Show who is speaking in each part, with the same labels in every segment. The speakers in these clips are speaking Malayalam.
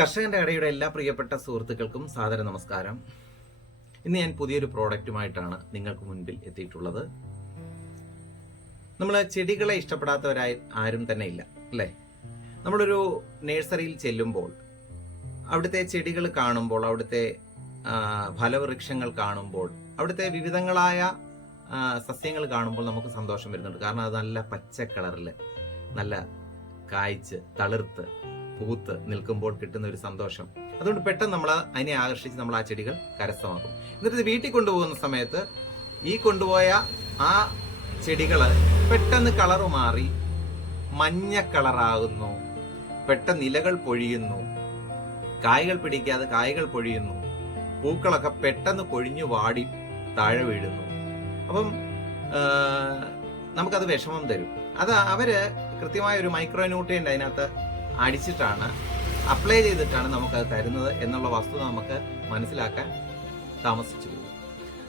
Speaker 1: കർഷകന്റെ കടയുടെ എല്ലാ പ്രിയപ്പെട്ട സുഹൃത്തുക്കൾക്കും സാദര നമസ്കാരം. ഇന്ന് ഞാൻ പുതിയൊരു പ്രോഡക്റ്റുമായിട്ടാണ് നിങ്ങൾക്ക് മുൻപിൽ എത്തിയിട്ടുള്ളത്. നമ്മൾ ചെടികളെ ഇഷ്ടപ്പെടാത്തവരായി ആരും തന്നെ ഇല്ല അല്ലേ? നമ്മളൊരു നഴ്സറിയിൽ ചെല്ലുമ്പോൾ അവിടുത്തെ ചെടികൾ കാണുമ്പോൾ അവിടുത്തെ ഫലവൃക്ഷങ്ങൾ കാണുമ്പോൾ അവിടുത്തെ വിവിധങ്ങളായ സസ്യങ്ങൾ കാണുമ്പോൾ നമുക്ക് സന്തോഷം വരുന്നുണ്ട്. കാരണം അത് നല്ല പച്ച കളറിൽ നല്ല കായ്ച്ച് തളിർത്ത് പൂത്ത് നിൽക്കുമ്പോൾ കിട്ടുന്ന ഒരു സന്തോഷം. അതുകൊണ്ട് പെട്ടെന്ന് നമ്മൾ അതിനെ ആകർഷിച്ച് നമ്മൾ ആ ചെടികൾ കരസ്ഥമാക്കും. എന്നിട്ട് വീട്ടിൽ കൊണ്ടുപോകുന്ന സമയത്ത് ഈ കൊണ്ടുപോയ ആ ചെടികൾ പെട്ടെന്ന് കളർ മാറി മഞ്ഞ കളറാകുന്നു. പെട്ടെന്ന് ഇലകൾ പൊഴിയുന്നു. കായ്കൾ പിടിക്കാതെ കായ്കൾ പൊഴിയുന്നു. പൂക്കളൊക്കെ പെട്ടെന്ന് കൊഴിഞ്ഞു വാടി താഴെ വീഴുന്നു. അപ്പം നമുക്കത് വിഷമം തരും. അത് അവർ കൃത്യമായ ഒരു മൈക്രോ അതിനകത്ത് അടിച്ചിട്ടാണ് അപ്ലൈ ചെയ്തിട്ടാണ് നമുക്കത് തരുന്നത് എന്നുള്ള വസ്തുത നമുക്ക് മനസ്സിലാക്കാൻ താമസിച്ചു പോകും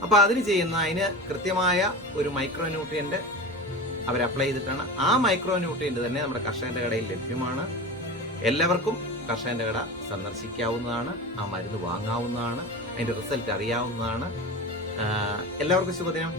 Speaker 1: അപ്പൊ അതിന് ചെയ്യുന്ന അതിന് കൃത്യമായ ഒരു മൈക്രോ ന്യൂട്രിയന്റ് അവർ അപ്ലൈ ചെയ്തിട്ടാണ്. ആ മൈക്രോ ന്യൂട്രിയന്റ് തന്നെ നമ്മുടെ കർഷകന്റെ കടയിൽ ലഭ്യമാണ്. എല്ലാവർക്കും കർഷകന്റെ കട സന്ദർശിക്കാവുന്നതാണ് ആ മരുന്ന് വാങ്ങാവുന്നതാണ് അതിന്റെ റിസൾട്ട് അറിയാവുന്നതാണ്. എല്ലാവർക്കും ശുഭദിനം